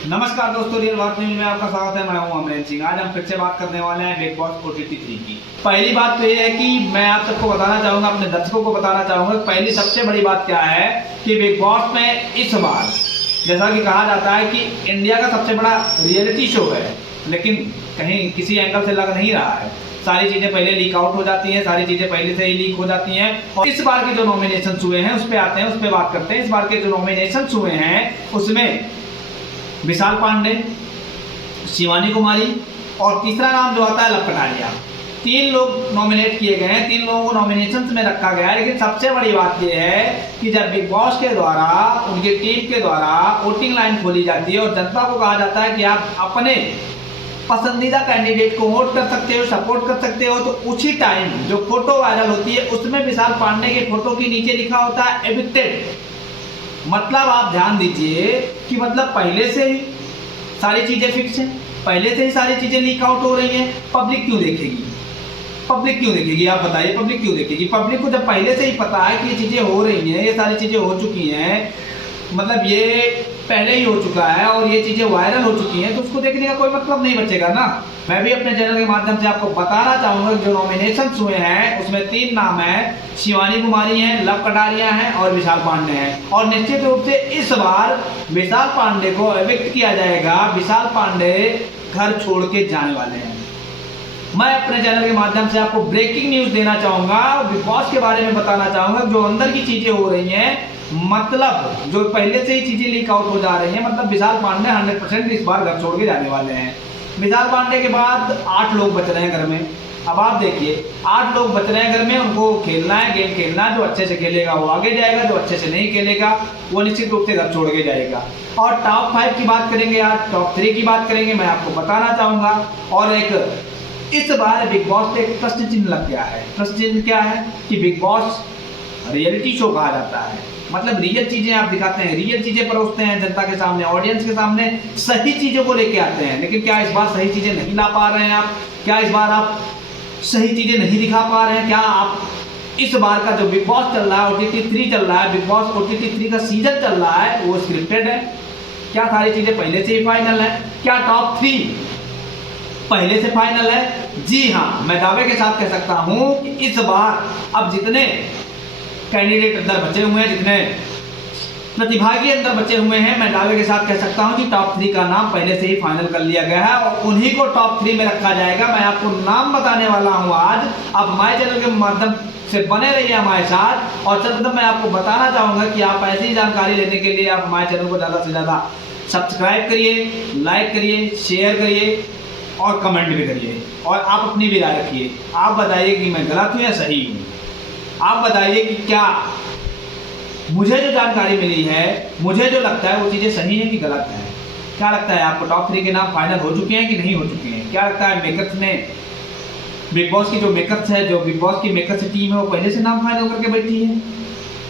नमस्कार दोस्तों, रियल बात न्यूज में आपका स्वागत है। मैं हूं अमरेंद्र सिंह। आज हम फिर से बात करने वाले हैं बिग बॉस OTT 3 की। पहली बात तो ये है कि मैं आप सबको बताना चाहूंगा, अपने दर्शकों को बताना चाहूंगा, पहली सबसे बड़ी बात क्या है कि बिग बॉस में इस बार जैसा कि कहा जाता है कि इंडिया का सबसे बड़ा रियलिटी शो है, लेकिन कहीं किसी एंगल से लग नहीं रहा है। सारी चीजें पहले लीक आउट हो जाती हैं, सारी चीजें पहले से ही लीक हो जाती हैं। और इस बार के जो नॉमिनेशन हुए हैं उस पर आते हैं, उस पर बात करते हैं। इस बार के जो नॉमिनेशन हुए हैं उसमें विशाल पांडे, शिवानी कुमारी और तीसरा नाम जो आता है लव कटारिया, 3 लोग नॉमिनेट किए गए हैं। 3 लोगों को नॉमिनेशन में रखा गया है। लेकिन सबसे बड़ी बात यह है कि जब बिग बॉस के द्वारा, उनकी टीम के द्वारा वोटिंग लाइन खोली जाती है और जनता को कहा जाता है कि आप अपने पसंदीदा कैंडिडेट को वोट कर सकते हो, सपोर्ट कर सकते हो, तो उसी टाइम जो फोटो वायरल होती है उसमें विशाल पांडे के फोटो के नीचे लिखा होता है एविक्टेड। मतलब आप ध्यान दीजिए कि मतलब पहले से ही सारी चीजें फिक्स हैं, पहले से ही सारी चीजें लीक आउट हो रही हैं। पब्लिक क्यों देखेगी? पब्लिक क्यों देखेगी? आप बताइए, पब्लिक क्यों देखेगी? पब्लिक को जब पहले से ही पता है कि ये चीजें हो रही हैं, ये सारी चीजें हो चुकी हैं, मतलब ये पहले ही हो चुका है और ये चीजें वायरल हो चुकी हैं, तो उसको देखने का कोई मतलब नहीं बचेगा ना। मैं भी अपने चैनल के माध्यम से आपको बताना चाहूंगा जो नॉमिनेशन हुए हैं उसमें 3 नाम हैं, शिवानी कुमारी हैं, लव कटारिया हैं और विशाल पांडे हैं। और निश्चित रूप से इस बार विशाल पांडे को एविक्ट किया जाएगा। विशाल पांडे घर छोड़ के जाने वाले हैं। मैं अपने चैनल के माध्यम से आपको ब्रेकिंग न्यूज देना चाहूंगा, बिग बॉस के बारे में बताना चाहूंगा, जो अंदर की चीजें हो रही हैं, मतलब जो पहले से ही चीजें लीक आउट हो जा रही हैं। मतलब विशाल पांडे 100% इस बार घर छोड़ के जाने वाले हैं। विशाल पांडे के बाद 8 लोग बच रहे हैं घर में। अब आप देखिए, 8 लोग बच रहे हैं घर में, उनको खेलना है, गेम खेलना है। जो अच्छे से खेलेगा वो आगे जाएगा, जो अच्छे से नहीं खेलेगा वो निश्चित रूप से घर छोड़ के जाएगा। और टॉप 5 की बात करेंगे, आज टॉप 3 की बात करेंगे, मैं आपको बताना चाहूंगा। और एक इस बार बिग बॉस पे एक प्रश्न चिन्ह लग गया है। प्रश्न चिन्ह क्या है कि बिग बॉस रियलिटी शो कहा जाता है, मतलब रियल चीजें आप दिखाते हैं, रियल चीजें परोसते हैं जनता के सामने, ऑडियंस के सामने सही चीजों को लेके आते हैं। लेकिन क्या इस बार सही चीजें नहीं ला पा रहे हैं आप? क्या इस बार आप सही चीजें नहीं दिखा पा रहे हैं? क्या आप इस बार का जो बिग बॉस चल रहा है, OTT 3 चल रहा है, बिग बॉस OTT 3 का सीजन चल रहा है, वो स्क्रिप्टेड है? क्या सारी चीजें पहले से ही फाइनल है? क्या टॉप 3 पहले से फाइनल है? जी हाँ, मैं दावे के साथ कह सकता हूं कि इस बार अब जितने कैंडिडेट अंदर बचे हुए हैं, जितने प्रतिभागी अंदर बचे हुए हैं, मैं दावे के साथ कह सकता हूं कि टॉप 3 का नाम पहले से ही फाइनल कर लिया गया है और उन्हीं को टॉप 3 में रखा जाएगा। मैं आपको नाम बताने वाला हूं आज। आप हमारे चैनल के माध्यम से बने रहिए हमारे साथ। और चलते मैं आपको बताना चाहूंगा कि आप ऐसी जानकारी लेने के लिए आप हमारे चैनल को ज़्यादा से ज़्यादा सब्सक्राइब करिए, लाइक करिए, शेयर करिए और कमेंट भी करिए। और आप अपनी भी राय रखिए। आप बताइए कि मैं गलत हूँ या सही हूँ। आप बताइए कि क्या मुझे जो जानकारी मिली है, मुझे जो लगता है वो चीज़ें सही है कि गलत है। क्या लगता है आपको? टॉप 3 के नाम फाइनल हो चुके हैं कि नहीं हो चुके हैं? क्या लगता है मेकर्स ने, बिग बॉस की जो मेकर्स है, जो बिग बॉस की मेकर्स टीम है, वो पहले से नाम फाइनल करके बैठी है?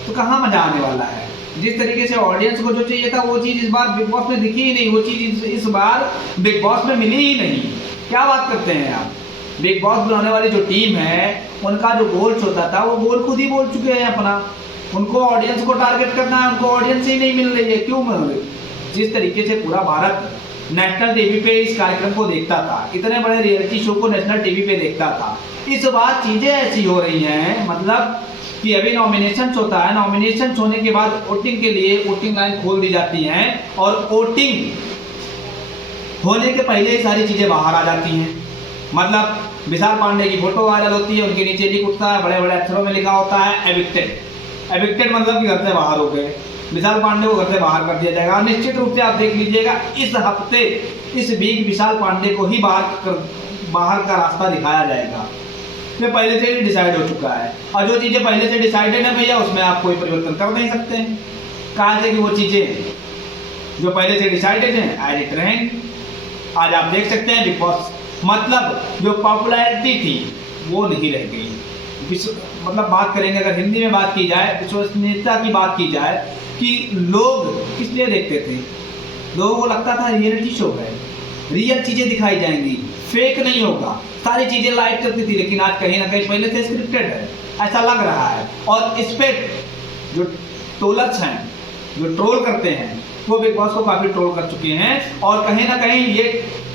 तो कहाँ मजा आने वाला है? जिस तरीके से ऑडियंस को जो चाहिए था वो चीज़ इस बार बिग बॉस में दिखी ही नहीं, वो चीज़ इस बार बिग बॉस में मिली ही नहीं। क्या बात करते हैं आप? बिग बॉस बनाने वाली जो टीम है, उनका जो गोल्स होता था वो गोल खुद ही बोल चुके हैं अपना। उनको ऑडियंस को टारगेट करना है, उनको ऑडियंस ही नहीं मिल रही है। क्यों मिल रही? जिस तरीके से पूरा भारत नेशनल टीवी पे इस कार्यक्रम को देखता था, इतने बड़े रियलिटी शो को नेशनल टीवी पे देखता था, इस बार चीजें ऐसी हो रही हैं, मतलब कि अभी नॉमिनेशन होता है, नॉमिनेशन होने के बाद वोटिंग के लिए वोटिंग लाइन खोल दी जाती हैं और वोटिंग होने के पहले ही सारी चीजें बाहर आ जाती हैं। मतलब विशाल पांडे की फोटो वायरल होती है, उनके नीचे लिख उठता है, बड़े बड़े अक्षरों में लिखा होता है एविक्टेड। एविक्टेड मतलब कि घर से बाहर हो गए। विशाल पांडे को घर से बाहर कर दिया जाएगा। और निश्चित रूप से आप देख लीजिएगा, इस हफ्ते, इस वीक विशाल पांडे को ही बाहर का रास्ता दिखाया जाएगा। ये पहले से ही डिसाइड हो चुका है। और जो चीज़ें पहले से डिसाइडेड है भैया, उसमें आप कोई परिवर्तन कर नहीं सकते हैं। कहा से कि वो चीज़ें जो पहले से डिसाइडेड हैं एज इट रहेंगी। आज आप देख सकते हैं बिग बॉस, मतलब जो पॉपुलैरिटी थी वो नहीं रह गई। मतलब बात करेंगे, अगर हिंदी में बात की जाए, विश्वसनीयता की बात की जाए कि लोग किस लिए देखते थे? लोगों को लगता था रियलिटी शो है, रियल चीज़ें दिखाई जाएंगी, फेक नहीं होगा, सारी चीज़ें लाइव करती थी। लेकिन आज कहीं ना कहीं पहले से स्क्रिप्टेड है, ऐसा लग रहा है। और इस पे जो ट्रोलर्स हैं, जो ट्रोल करते हैं, वो बिग बॉस को काफ़ी ट्रोल कर चुके हैं और कहीं ना कहीं ये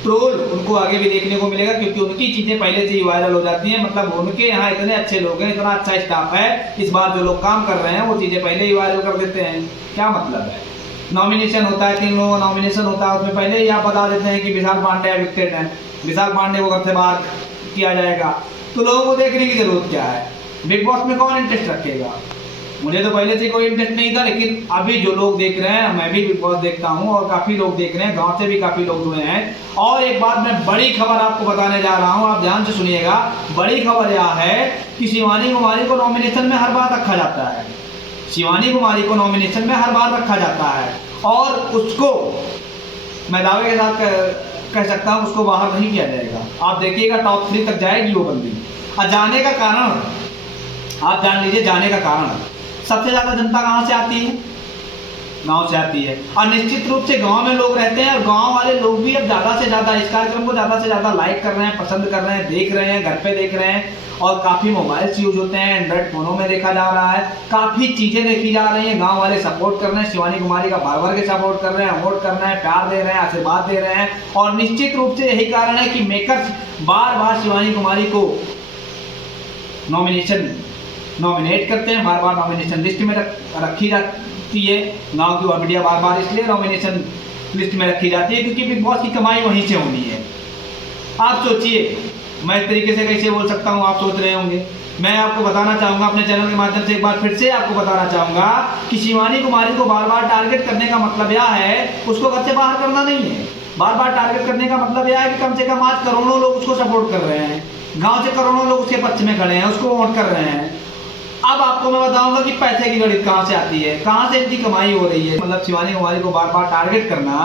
ट्रोल उनको आगे भी देखने को मिलेगा, क्योंकि उनकी चीज़ें पहले से ही वायरल हो जाती हैं। मतलब उनके यहाँ इतने अच्छे लोग हैं, इतना अच्छा स्टाफ है, इस बार जो लोग काम कर रहे हैं वो चीज़ें पहले ही वायरल कर देते हैं। क्या मतलब है, नॉमिनेशन होता है, 3 लोगों का नॉमिनेशन होता है, उसमें पहले ही आप बता देते हैं कि विशाल पांडे एविक्टेड है, विशाल पांडे को घर से बाहर किया जाएगा, तो लोगों को देखने की जरूरत क्या है? बिग बॉस में कौन इंटरेस्ट रखेगा? मुझे तो पहले से कोई इंटरेस्ट नहीं था, लेकिन अभी जो लोग देख रहे हैं, मैं भी बिग बॉस देखता हूँ और काफ़ी लोग देख रहे हैं, गांव से भी काफ़ी लोग जुड़े हैं। और एक बात मैं बड़ी खबर आपको बताने जा रहा हूँ, आप ध्यान से सुनिएगा। बड़ी खबर यह है कि शिवानी कुमारी को नॉमिनेशन में हर बार रखा जाता है, शिवानी कुमारी को नॉमिनेशन में हर बार रखा जाता है और उसको मैं दावे के साथ कह सकता हूँ उसको बाहर नहीं किया जाएगा। आप देखिएगा टॉप 3 तक जाएगी वो बंदी। और जाने का कारण आप जान लीजिए, जाने का कारण सबसे ज़्यादा जनता कहाँ से आती है? गांव से आती है। और निश्चित रूप से गांव में लोग रहते हैं और गांव वाले लोग भी अब ज़्यादा से ज़्यादा इस कार्यक्रम को ज़्यादा से ज़्यादा लाइक कर रहे हैं, पसंद कर रहे हैं, देख रहे हैं, घर पे देख रहे हैं और काफ़ी मोबाइल्स यूज होते हैं, एंड्रॉइड फ़ोनों में देखा जा रहा है, काफ़ी चीज़ें देखी जा रही हैं। गाँव वाले सपोर्ट कर रहे हैं, शिवानी कुमारी का भर भर के सपोर्ट कर रहे हैं, वोट कर रहे हैं, प्यार दे रहे हैं, आशीर्वाद दे रहे हैं। और निश्चित रूप से यही कारण है कि मेकर्स बार बार शिवानी कुमारी को नॉमिनेट करते हैं, बार बार नॉमिनेशन लिस्ट में रखी जाती है। गांव की वह बार बार इसलिए नॉमिनेशन लिस्ट में रखी जाती है क्योंकि बिग बॉस की कमाई वहीं से होनी है। आप सोचिए, मैं इस तरीके से कैसे बोल सकता हूँ, आप सोच रहे होंगे। मैं आपको बताना चाहूँगा अपने चैनल के माध्यम से, एक बार फिर से आपको बताना चाहूँगा कि शिवानी कुमारी को बार बार टारगेट करने का मतलब यह है उसको घर से बाहर करना नहीं है। बार बार टारगेट करने का मतलब यह है कि कम से कम आज करोड़ों लोग उसको सपोर्ट कर रहे हैं, गाँव से करोड़ों लोग उसके पक्ष में खड़े हैं, उसको वोट कर रहे हैं। अब आपको मैं बताऊंगा कि पैसे की गणित कहाँ से आती है, कहाँ से इनकी कमाई हो रही है। मतलब शिवानी कुमारी को बार बार टारगेट करना,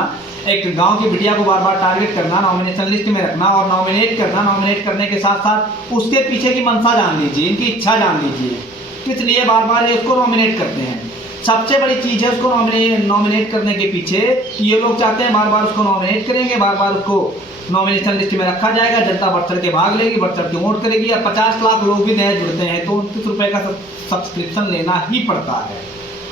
एक गांव की बिटिया को बार बार टारगेट करना, नॉमिनेशन लिस्ट में रखना और नॉमिनेट करना, नॉमिनेट करने के साथ साथ उसके पीछे की मंशा जान लीजिए, इनकी इच्छा जान लीजिए, किस लिए बार बार ये उसको नॉमिनेट करते हैं। सबसे बड़ी चीज़ है उसको नॉमिनेट करने के पीछे ये लोग चाहते हैं बार बार उसको नॉमिनेट करेंगे, बार बार उसको नॉमिनेशन लिस्ट में रखा जाएगा, जनता बढ़ चढ़ के भाग लेगी, बढ़ चढ़ के वोट करेगी। और 50 लाख लोग भी नए जुड़ते हैं तो 29 रुपये का सब्सक्रिप्शन लेना ही पड़ता है।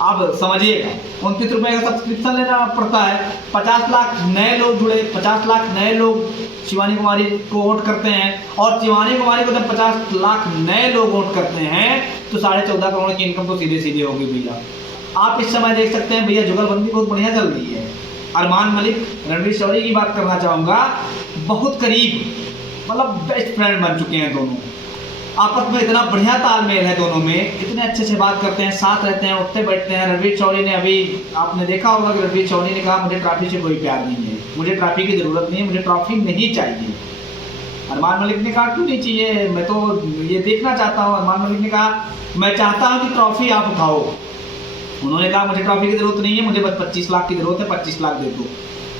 आप समझिएगा, 29 रुपये का सब्सक्रिप्शन लेना पड़ता है। 50 लाख नए लोग जुड़े, 50 लाख नए लोग शिवानी कुमारी को वोट करते हैं और शिवानी कुमारी को जब 50 लाख नए लोग वोट करते हैं तो 14.5 करोड़ की इनकम तो सीधे सीधे होगी भैया। आप इस समय देख सकते हैं भैया, जुगलबंदी बहुत बढ़िया चल रही है। अरमान मलिक, रणवीर शौरी की बात करना चाहूँगा, बहुत करीब, मतलब बेस्ट फ्रेंड बन चुके हैं दोनों। आपस में इतना बढ़िया तालमेल है दोनों में, इतने अच्छे से बात करते हैं, साथ रहते हैं, उठते बैठते हैं। रणवीर शौरी ने अभी आपने देखा होगा कि रणवीर शौरी ने कहा मुझे ट्रॉफी से कोई प्यार नहीं है, मुझे ट्रॉफी की ज़रूरत नहीं है, मुझे ट्रॉफी नहीं चाहिए। अरमान मलिक ने कहा क्यों नहीं चाहिए, मैं तो ये देखना चाहता हूँ। अरमान मलिक ने कहा मैं चाहता हूँ कि ट्रॉफी आप उठाओ। उन्होंने कहा मुझे ट्रॉफी की जरूरत नहीं है, मुझे बस 25 लाख की जरूरत है, 25 लाख दे दो।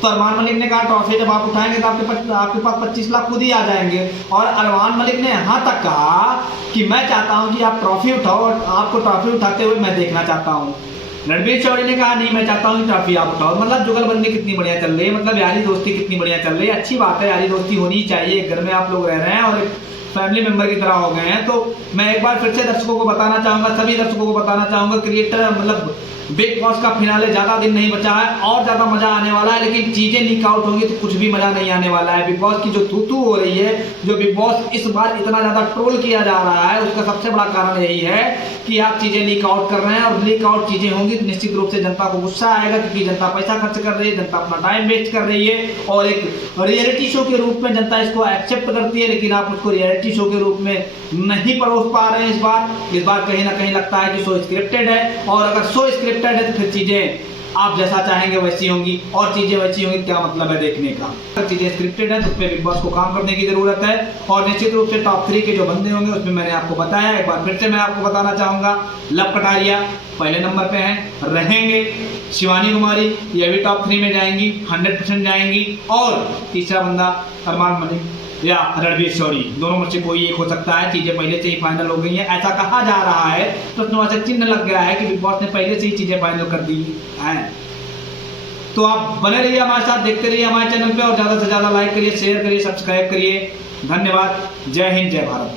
तो अरमान मलिक ने कहा ट्रॉफी जब आप उठाएंगे तो आपके पास 25 लाख खुद ही आ जाएंगे। और अरमान मलिक ने यहाँ तक कहा कि मैं चाहता हूँ कि आप ट्रॉफी उठाओ और आपको ट्रॉफी उठाते हुए मैं देखना चाहता हूँ। रणवीर शौरी ने कहा नहीं, मैं चाहता हूँ कि ट्रॉफी आप उठाओ। मतलब जुगलबंदी कितनी बढ़िया चल रही है, मतलब यारी दोस्ती कितनी बढ़िया चल रही है। अच्छी बात है, यारी दोस्ती होनी चाहिए। घर में आप लोग रह रहे हैं और एक फैमिली मेंबर की तरह हो गए हैं। तो मैं एक बार फिर से दर्शकों को बताना चाहूँगा, सभी दर्शकों को बताना चाहूँगा, क्रिएटर मतलब बिग बॉस का फिनाले ज़्यादा दिन नहीं बचा है और ज़्यादा मज़ा आने वाला है। लेकिन चीज़ें लीक आउट होंगी तो कुछ भी मज़ा नहीं आने वाला है। बिग बॉस की जो तू हो रही है, जो बिग बॉस इस बार इतना ज़्यादा ट्रोल किया जा रहा है, उसका सबसे बड़ा कारण यही है कि आप चीज़ें लीक आउट कर रहे हैं। और लीक आउट चीज़ें होंगी तो निश्चित रूप से जनता को गुस्सा आएगा, क्योंकि जनता पैसा खर्च कर रही है, जनता अपना टाइम वेस्ट कर रही है और एक रियलिटी शो के रूप में जनता इसको एक्सेप्ट करती है। लेकिन आप उसको रियलिटी शो के रूप में नहीं परोस पा रहे हैं। इस बार कहीं ना कहीं लगता है कि शो स्क्रिप्टेड है, और अगर शो स्क्रिप्टेड है तो फिर चीज़ें आप जैसा चाहेंगे वैसी होंगी और चीज़ें वैसी होंगी, क्या मतलब है देखने का। अगर चीज़ें स्क्रिप्टेड है तो उस पर बिग बॉस को काम करने की ज़रूरत है। और निश्चित रूप से टॉप 3 के जो बंदे होंगे उसमें मैंने आपको बताया, एक बार फिर से मैं आपको बताना चाहूँगा, लव कटारिया पहले नंबर पे हैं, रहेंगे। शिवानी कुमारी ये भी टॉप 3 में जाएंगी, 100% जाएंगी। और तीसरा बंदा अरमान मलिक या रणवीर शौरी, दोनों में से कोई एक हो सकता है। चीज़ें पहले से ही फाइनल हो गई हैं, ऐसा कहा जा रहा है। तो प्रश्नवाचक चिन्ह लग गया है कि बिग बॉस ने पहले से ही चीज़ें फाइनल कर दी हैं। तो आप बने रहिए हमारे साथ, देखते रहिए हमारे चैनल पे और ज़्यादा से ज़्यादा लाइक करिए, शेयर करिए, सब्सक्राइब करिए। धन्यवाद। जय हिंद, जय भारत।